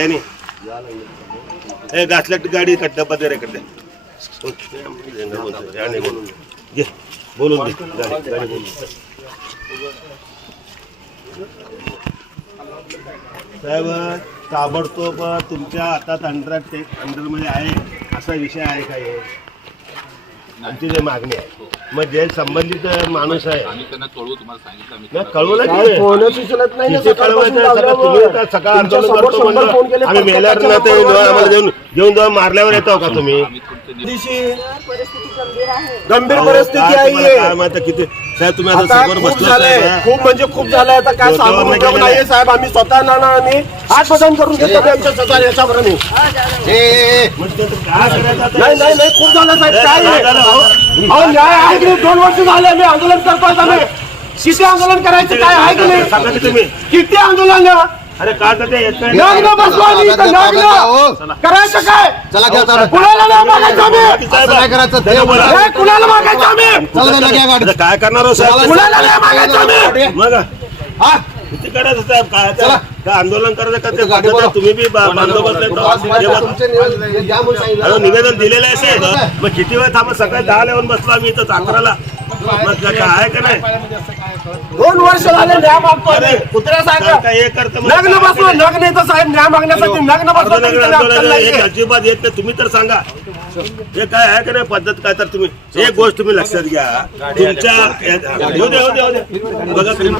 काय नाही हे घातल्या गाडी कट डब्बा दे रे कडे घे बोलून दे गाडी गाडी बोलून साहेब ताबडतोब तुमच्या हातात अंडर अंडरमध्ये आहे. असा विषय आहे काय आमची जे मागणी आहे. मग जे संबंधित माणूस आहे. आम्ही त्यांना कळवू तुम्हाला सांगितलं आम्ही नाही, कळवलं की काय नाही? फोनच उचलत नाही ना तिथे सकाळपासून कळवायचं सगळं लावल्यावर. तुम्ही सकाळ तुमच्या आंदोलन समोर करतो शंभर फोन केले, म्हणलं आम्ही प्रत्येकाच्या मेल्यावर ना ते नंबरवर आम्हाला घेऊन घेऊन जाऊन मारल्यावर येतो का तुम्ही? आम्ही तुमचे निर्णय दिवशी परिस्थिती गंभीर आहे. गंभीर अहो, परिस्थिती काय आहे काय माहिती किती साहेब तुम्ही आता आता समोर खूप बसला झालंय. खूप म्हणजे खूप झालंय. आता काय डोक्यावर सांगू नाही उपयोग गेलेलं नाहीये साहेब आम्ही स्वतः ना ना आम्ही आत्मदान करून घेतो आमच्या स्वतः याच्यावर आम्ही नाही नाही नाही खूप झालं साहेब काय आहे? अहो न्याय आहे की नाही? दोन वर्ष झाले मी आंदोलन करतोय आम्ही. किती आंदोलन करायचं काय आहे की सांगा नाही तुम्ही. किती आंदोलन अरे का तर ते येत नाही? बसलो आम्ही इथं लग्न! करायचं काय? चला घ्या चला. कुणाला नाही मागायचं आम्ही? असं नाही करायचं. ते त्याला बोला. हे कुणाला मागायचं आम्ही? चला घ्या, घ्या. गाडी आता काय करणार हो साहेब? कुणाला नाही मागायचं आम्ही? मग हा? किती करायचं साहेब काय चला. काय आंदोलन करायचं का ते गाडी पद्धत आहे? बोला. तुम्ही बी बा- बंदोबस्त आहे. हे. तुमचे निवेदन द्या म्हणून सांगितलं. अहो, निवेदन दिलेलं आहे साहेब मग किती वेळ थांबा सकाळी दहाला येऊन बसलो आम्ही इथं अकराला. मग काय आहे का नाही? दोन वर्ष झाले न्याय मागतो. कुत्र्या सांगा. काय हे करतं मग काय बसलो ते? लग्न येतं साहेब न्याय मागण्यासाठी लग्न बसलो तरी त्याला आंदोलन. हे अजिबात येत नाही. तुम्ही तर सांगा. हे काय आहे का नाही पद्धत काय तर तुम्ही? एक गोष्ट तुम्ही लक्षात घ्या. तुमच्या येऊ द्या येऊ द्या येऊ द्या बघा तुम्ही.